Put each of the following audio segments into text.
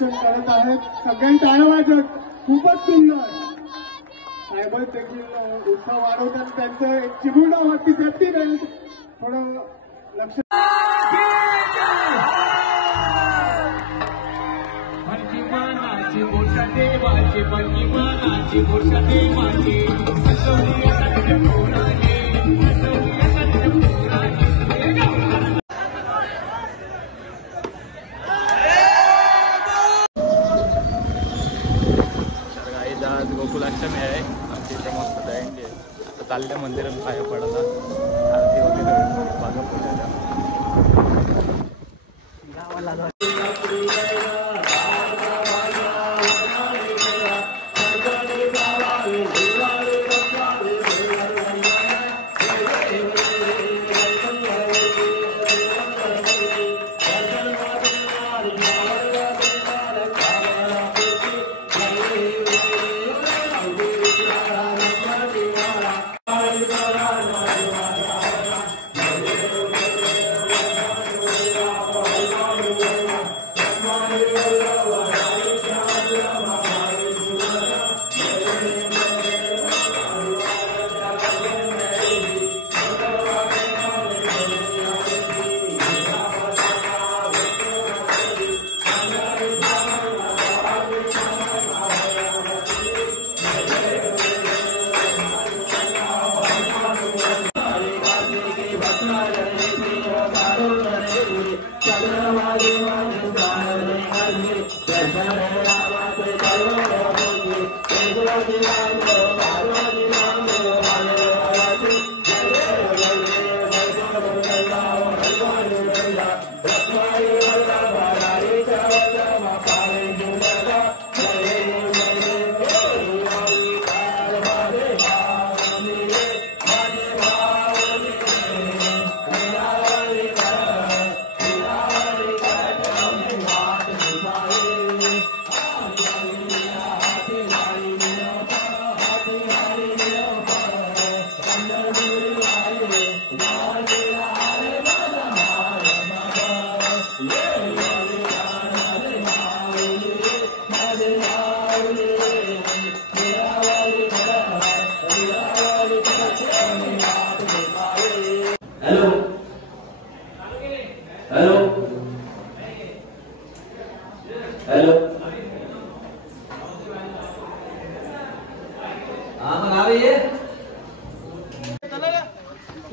करत आहेत सगळ्यांनी टाळ्या वाजवत. खूपच सुंदर. साहेब देखील उत्साह वाढवतात. त्यांचं एक चिमुरडावरती सेफ्टी बेल्ट थोडं लक्ष. गोकुलाष्टमी आहे. आमच्या इथे मस्त दहीहंडी आहे. आता चालल्या मंदिरात पाया पडायला. आरती वगैरे बागा पडायला गावाला.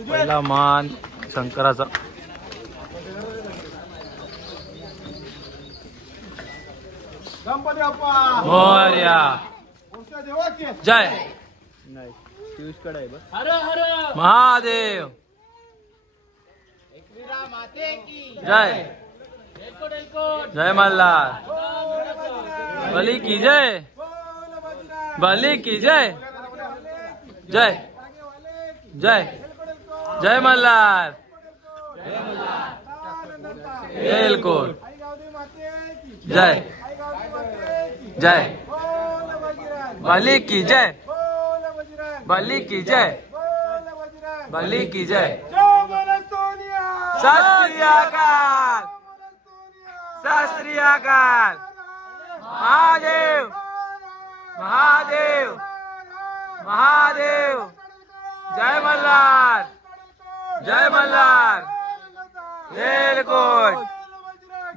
पहिला मान शंकराचा. गणपती बाप्पा मोरया. जय महादेव. जय जय मल्हार. बली की जय. बली की जय. जय जय जय मल्हार. बिल्कुल. जय जय. बली की जय. बली की जय. बली की जय. सत श्री अकाल. सत श्री अकाल. महादेव महादेव महादेव. जय मल्हार. जय मल्हार. बिल्कुल.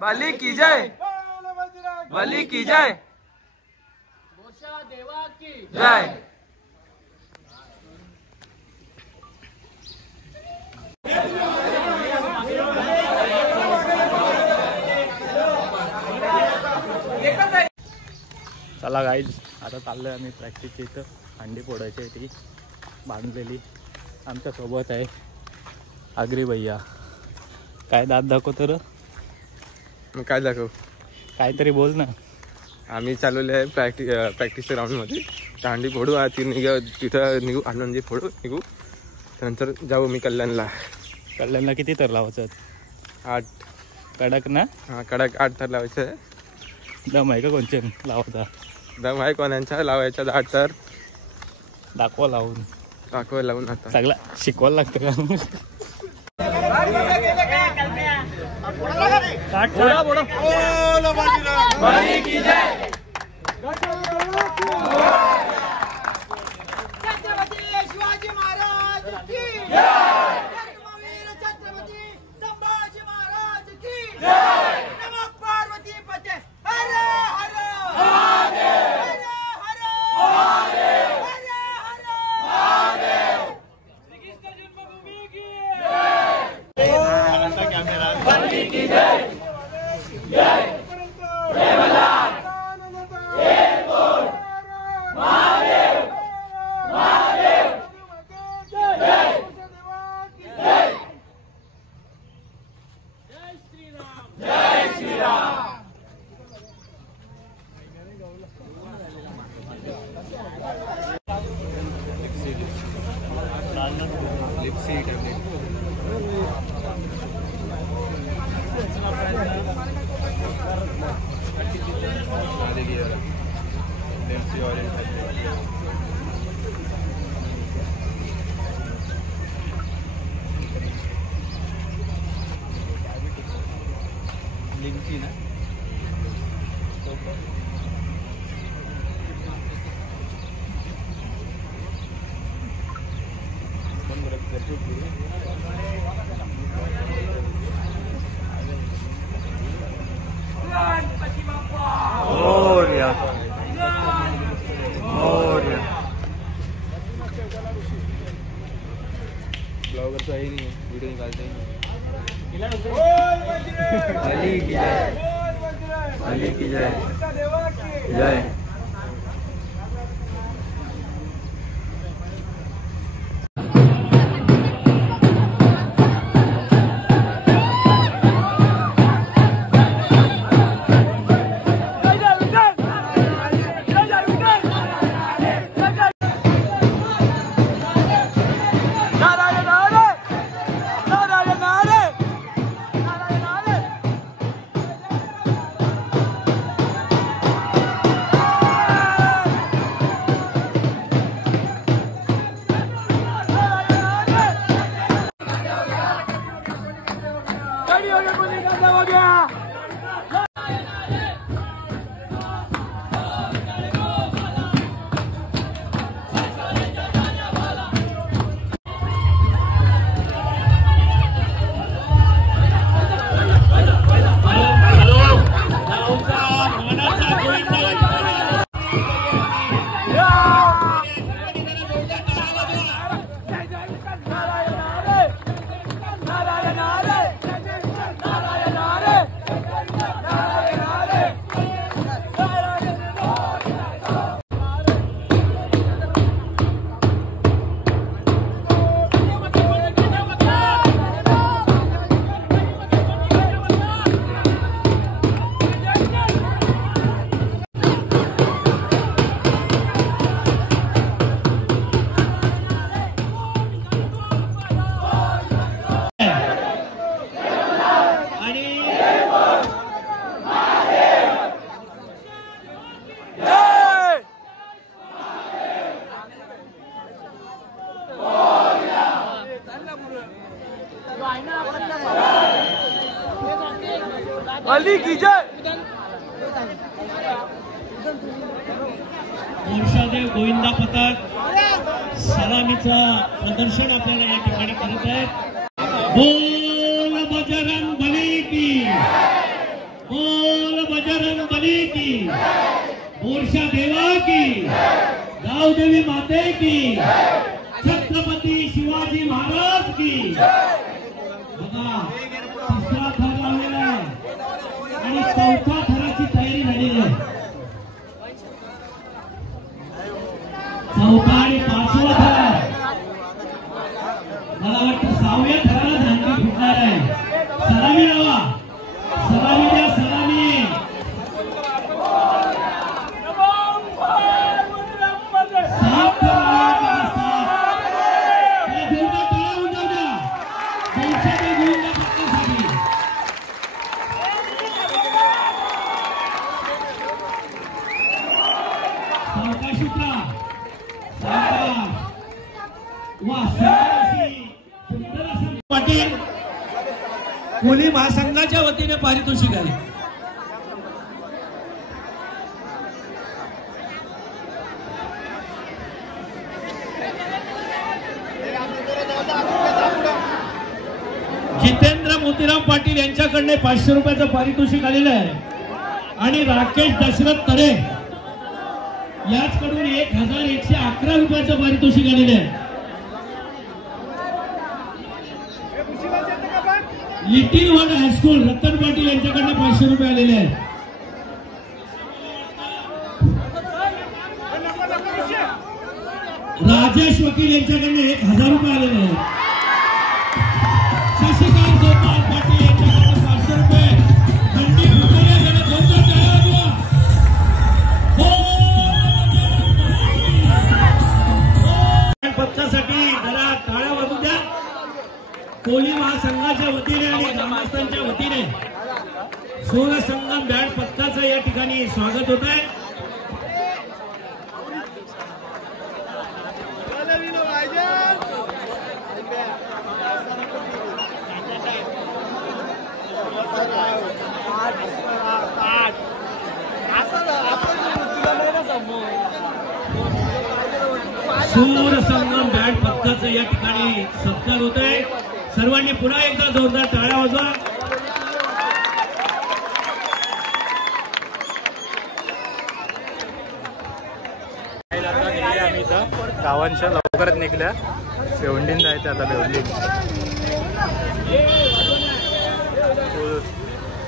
बली की जय. बली की जय. जय. चला गाईज, आता चाललोय आम्ही प्रॅक्टिसच्या इथं. अंडी फोडायची आहे ती बांधलेली. आमच्यासोबत आहे आगरी भैया. काय दात दाखव तर. मग काय दाखव, काहीतरी बोल ना. आम्ही चालवले आहे प्रॅक्टिसच्या राऊंडमध्ये. अंडी फोडू, तिथं निघू, आनंदी फोडू निघू. त्यानंतर जाऊ मी कल्याणला. कल्याणला किती तर लावायचं? 8. कडक ना? हां, कडक 8 तर लावायचं आहे. दम आहे का कोणचे लावता? दम आहे कोणाच्या लावायच्या 8 तर. दाखवा लावून. दाखवायला लावून आता सगळं शिकवायला लागतं का? छत्रपती शिवाजी महाराज की धर्मवीर छत्रपती संभाजी महाराज की नमः पार्वती पते हर हर महादेव हर हर महादेव हर हर महादेव श्री कृष्ण जन्मभूमी की जय जय जय मल्हार एक बोल महादेव महादेव जय जय जय श्री राम जय श्री राम. ब्लॉगर तो है ही नहीं, वीडियो निकालते ही नहीं. अली की जय जय. अली की जय. मोर्शादेव गोविंदा पथक सलामीचं प्रदर्शन आपल्याला या ठिकाणी करत आहेत. बोल बजरंग बली की, बोल बजरंग बली की, मोर्शा देवा की, गावदेवी माते की, छत्रपती शिवाजी महाराज की. बघा, तिसरा थर लावलेला आहे आणि चौथा थराची तयारी झालेली आहे. आकाशिका वा सुंदर असं पाटील कोली महासंघाच्या वतीने पारितोषिक आहे. जितेंद्र मोतीराम पाटील यांच्याकडे 500 रुपयाचं पारितोषिक आलेलं आहे आणि राकेश दशरथ तरे याचकडून 1111 रुपयाचं पारितोषिक आलेलं आहे. Little one high school Ratan Patil यांच्याकडनं 500 रुपये आलेले आहेत. राजेश वकील यांच्याकडनं 1000 रुपये आलेले आहेत. शशिकांत गोपाल पाटील यांच्याकडनं 500 रुपये. खंडी भुजरे यांना 200 टाळ्या वाजवा. पक्षासाठी जरा टाळ्या वाजू द्या. कोली महासंघाच्या वतीने आणि ग्रामस्थांच्या वतीने सोल संगम बँड पथकाचं या ठिकाणी स्वागत होत आहे. सूर संगम बँड पथकाचं या ठिकाणी सत्कार होत आहे. सर्वांनी पुन्हा एकदा जोरदार टाळ्या वाजवा. आम्ही इथं गावांच्या लवकरच निघल्या. भिवंडीन जायचं आता. भिवंडी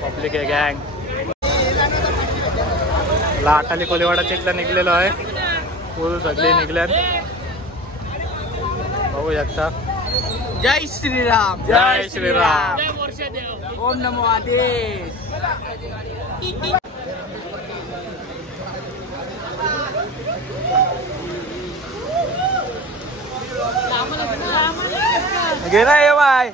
पब्लिक आहे गँग. लाटाली कोलीवाडाच्या इथला निघलेलो आहे. फुल सगळे निघल्यात. बघू शकता. जय श्रीराम. जय श्रीराम. ओम नमो आदेश. गेला ये बाय.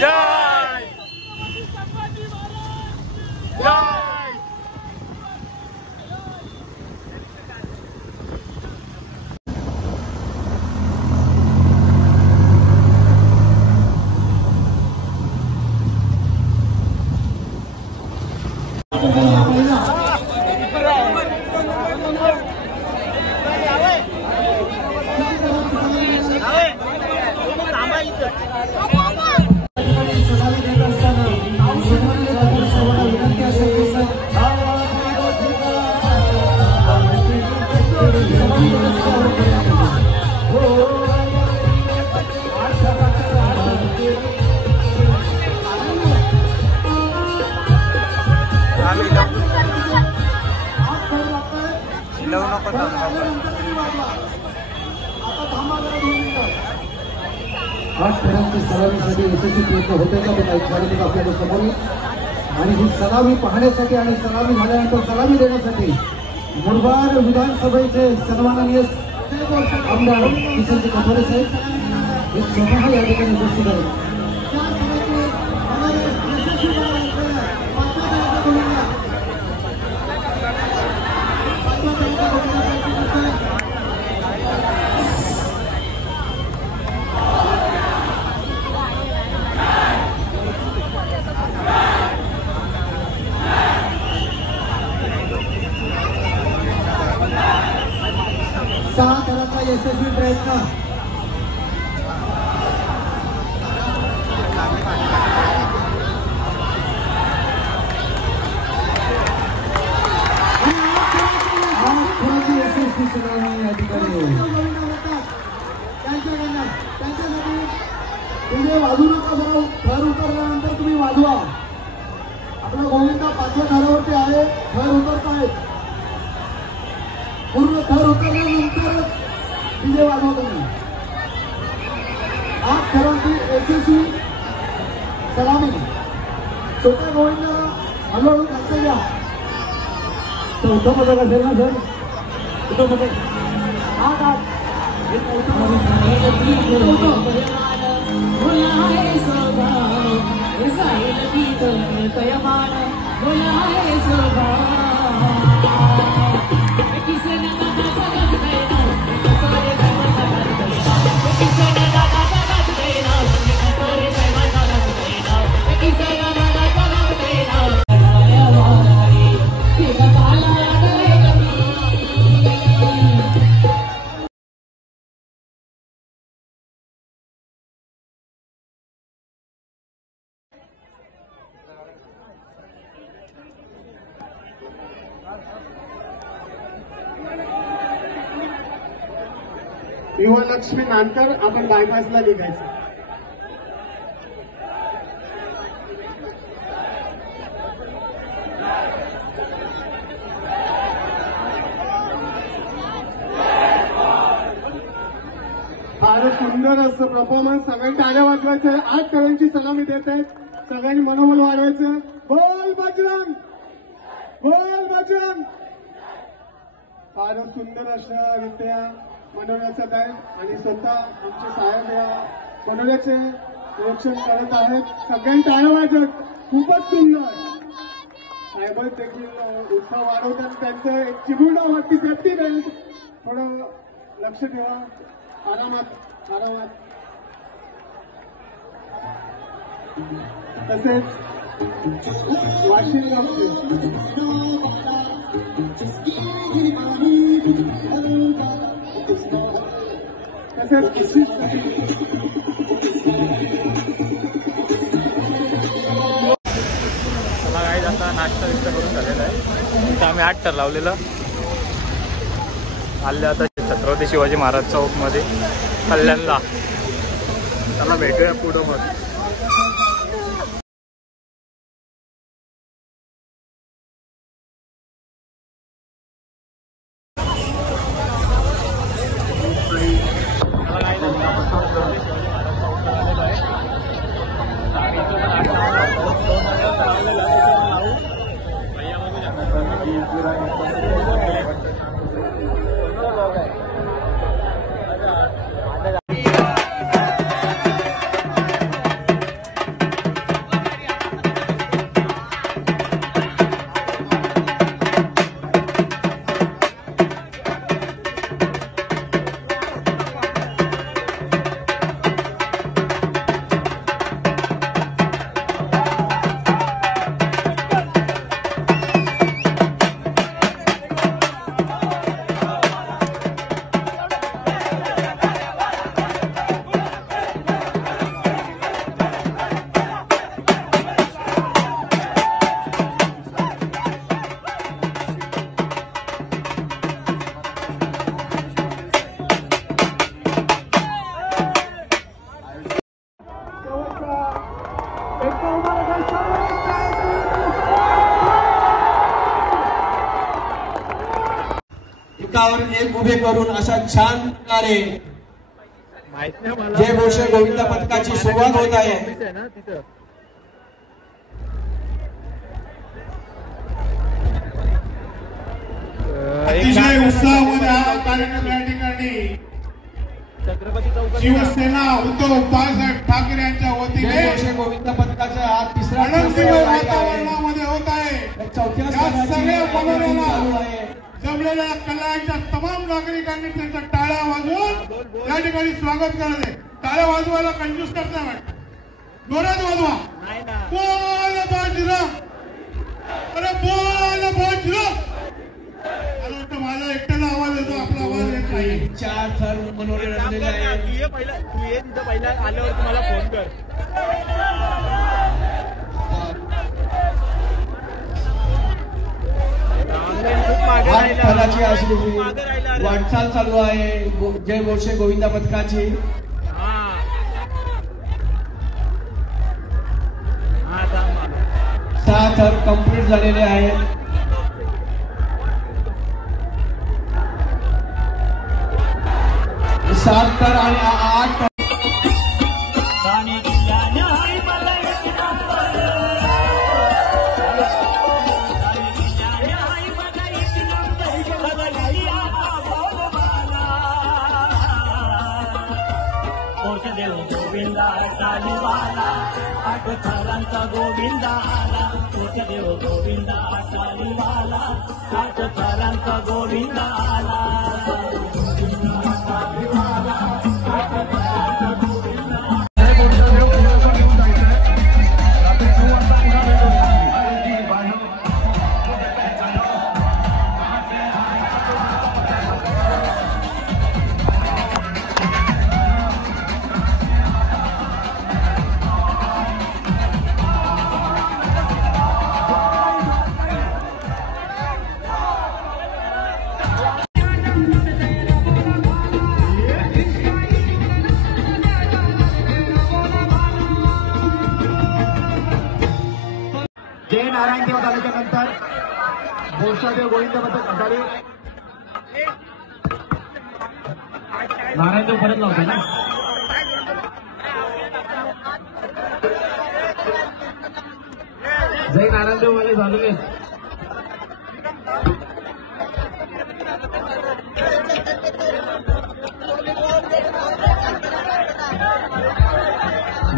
जय जय. आज खेळांची सलामीसाठी यशस्वी प्रयत्न होते का ते काही खेळाडू आपल्याला समोर. आणि ही सलामी पाहण्यासाठी आणि सलामी झाल्यानंतर सलामी देण्यासाठी मुरबाड विधानसभेचे सन्माननीय आमदार किशनजी कथोरे साहेब हे स्वतः या ठिकाणी उपस्थित आहेत. यशस्वी प्रयत्न. यशस्वी सलामी या ठिकाणी त्यांच्यासाठी तुम्ही वाजू नका. जरा थर उतरल्यानंतर तुम्ही वाजवा. आपला गोविंदा 5व्या थरावरती आहे. थर उतरतायत. पूर्ण थर उतरल्यानंतर डीजे वाजवा तुम्ही. 8 थरांची यशस्वी सलामी. छोट्या गोविंदाला हळूहळू खाते घ्या. चौथं पदक असेल ना सर? चौथं पदक हा का? हे युवलक्ष्मी नानकर आपण बायपासला निघायचं. फारच सुंदर असं परफॉर्मन्स. सगळ्यांनी टाळ्या वाजवायचं. 8 तळ्यांची सलामी देत आहेत. सगळ्यांनी मनोबल वाढवायचं. बोल बजरंग, बोल बजरंग. फारच सुंदर अशा रित्या मनोऱ्याचा बँड आणि स्वतः आमचे साहेब या मनोऱ्याचे निरीक्षण करत आहेत. सगळ्यांनी टाळ्या वाजवत. खूपच सुंदर. साहेब देखील उत्साह वाढवतात. त्यांचं एक चिमुरडावरती सेफ्टी बेल्ट. थोडं लक्ष ठेवा. आरामात आरामात. तसेच वाशिम मला काही आता नाश्ता विस्ता करून झालेला आहे. तर आम्ही 8 लावलेलं आले आता छत्रपती शिवाजी महाराज चौकमध्ये कल्याणला. त्याला भेटूया पुढं मग. एकावर एक उभे करून अशा छान प्रकारे जय घोष गोविंद पथकाची सुरुवात होत आहे. अतिशय उत्साहामध्ये हा कार्यक्रम या ठिकाणी शिवसेना उद्धव बाळासाहेब ठाकरे यांच्या वतीने जय घोष गोविंद पथकाचा हा तिसरा आनंदमय वातावरणामध्ये होत आहे. चौथ्या सगळ्या मनोऱ्याला जमलेल्या कल्याणच्या तमाम नागरिकांनी त्यांच्या टाळ्या वाजवून या ठिकाणी स्वागत करत आहे. टाळ्या वाजवायला कंजूस करता वाटत. जोरात वाजवा. बोल बाजीराव, अरे बोल बाजीराव. मला वाटतं माझा एकट्याला आवाज येतो, आपला आवाज येत नाही. 4 थर मनोरे रचलेले आहेत. तू ये तिथं पहिला आल्यावर तुम्हाला फोन कर. फलाची असलेली वाटचाल चालू आहे जय घोष गोविंद पथकाची. 6 थर कंप्लीट झालेले आहेत. 7 थर आणि 8 सात आठ थरांचा गोविंदा आला देव गोविंदा आटालीवाला आठ थरांचा गोविंदा आला जय नारायण देव झाल्याच्या नंतर बोरशादेव गोविंद पथक अटारी नारायण देव परत लावतो ना जय नारायण देव वाले झालेले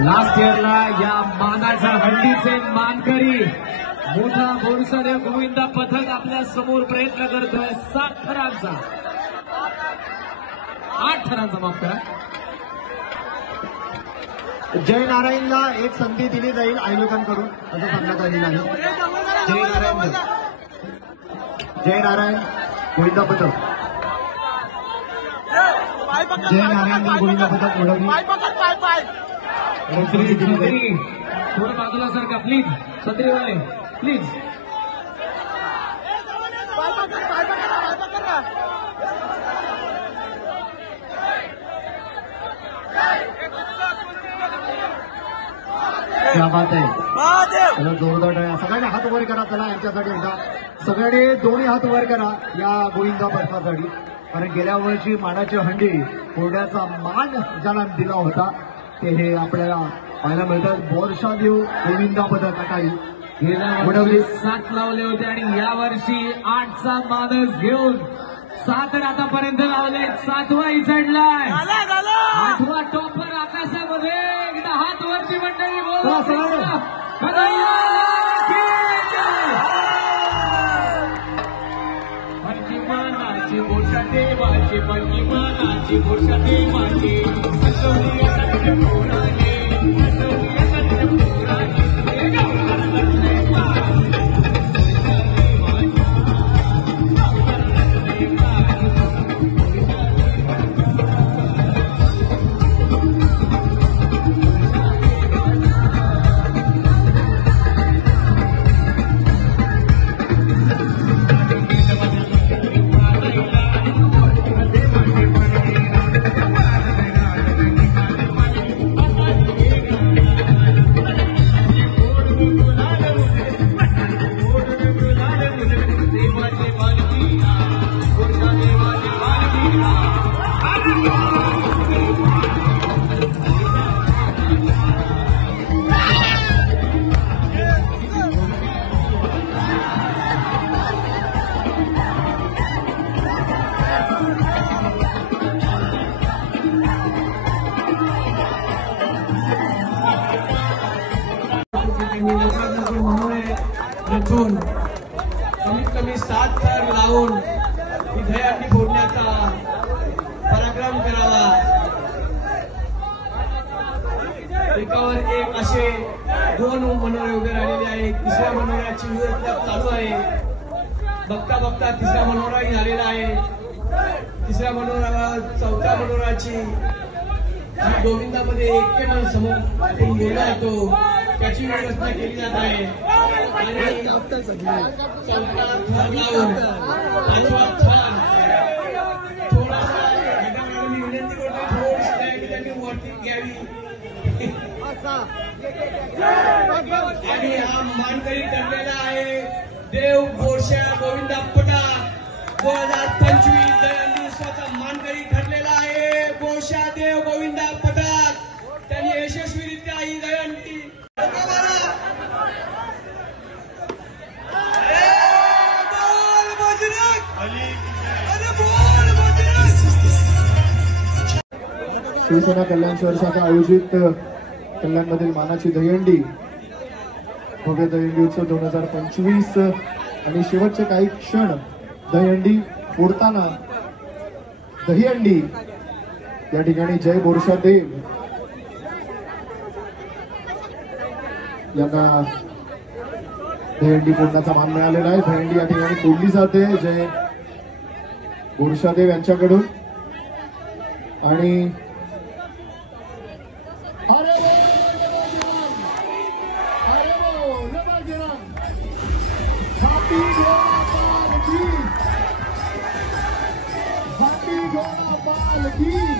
लास्ट इयरला या मानाच्या हंडीचे मानकरी मोठा बोरशादेव गोविंदा पथक आपल्या समोर प्रयत्न करतोय 7 थरांचा 8 थरांचा माफ करा जय नारायणला एक संधी दिली जाईल आयोजकांकडून असं सांगण्यात आलेलं आहे. जय नारायण जय नारायण गोविंदा पथक जय नारायण गोविंदा पथक ओढवली थोडं बाजूला सारखा प्लीज सत्रीवाले प्लीज क्या बात आहे जोरदार टाळ्या सगळ्यांनी हात वर करा चला यांच्यासाठी एकदा सगळ्यांनी दोन्ही हात वर करा या गोविंदा पथकासाठी कारण गेल्या वर्षी मानाची हंडी कोरड्याचा मान ज्याला दिला होता ते हे आपल्याला पाहायला मिळतात बोरशादेव गोविंदा पथक अटाई गेल्या वर्षी 7 लावले होते आणि या वर्षी 8चा मानस घेऊन 7 आतापर्यंत लावले 7वा इचडलाय 8वा टॉपर आकाशामध्ये एकदा हात वरती मंडळी मनकी मानाची बोरशा देवाची मनकी मानाची बोरशा देवाची रचून कमीत कमी 7 थर लावून ही दहीहंडी फोडण्याचा पराक्रम करावा. एकावर एक असे 2 मनोरे उभे राहिलेले आहेत. तिसऱ्या मनोऱ्याची निवडणूक चालू आहे. बघता बघता तिसरा मनोराही झालेला आहे. तिसऱ्या मनोऱ्यावर 4थ्या मनोराची गोविंदामध्ये एक्केपण समोर गेला येतो त्याची व्यवस्था केली जात आहे. आणि 4था थर लावून 5वा थर थोडासा मी विनंती करतो थोडीशी तयारी त्यांनी वरती घ्यावी आणि हा मानकरी ठरलेला आहे देव बोरशा गोविंदा पथक 2025 दहीहंडी उत्सवाचा मानकरी ठरलेला आहे बोरशा देव गोविंदा पथक. त्यांनी यशस्वीरित्या ही दहीहंडी शिवसेना कल्याण शहर शाखा आयोजित कल्याणमधील मानाची दहीहंडी, भव्य दहीहंडी उत्सव 2025 आणि शेवटचे काही क्षण दहीहंडी फोडताना दहीहंडी या ठिकाणी जय बोरशा देव यांना दहीहंडी फोडण्याचा मान मिळालेला आहे. दहीहंडी या ठिकाणी फोडली जाते जय बोरशा देव यांच्याकडून. आणि Happy Gora Bal Ki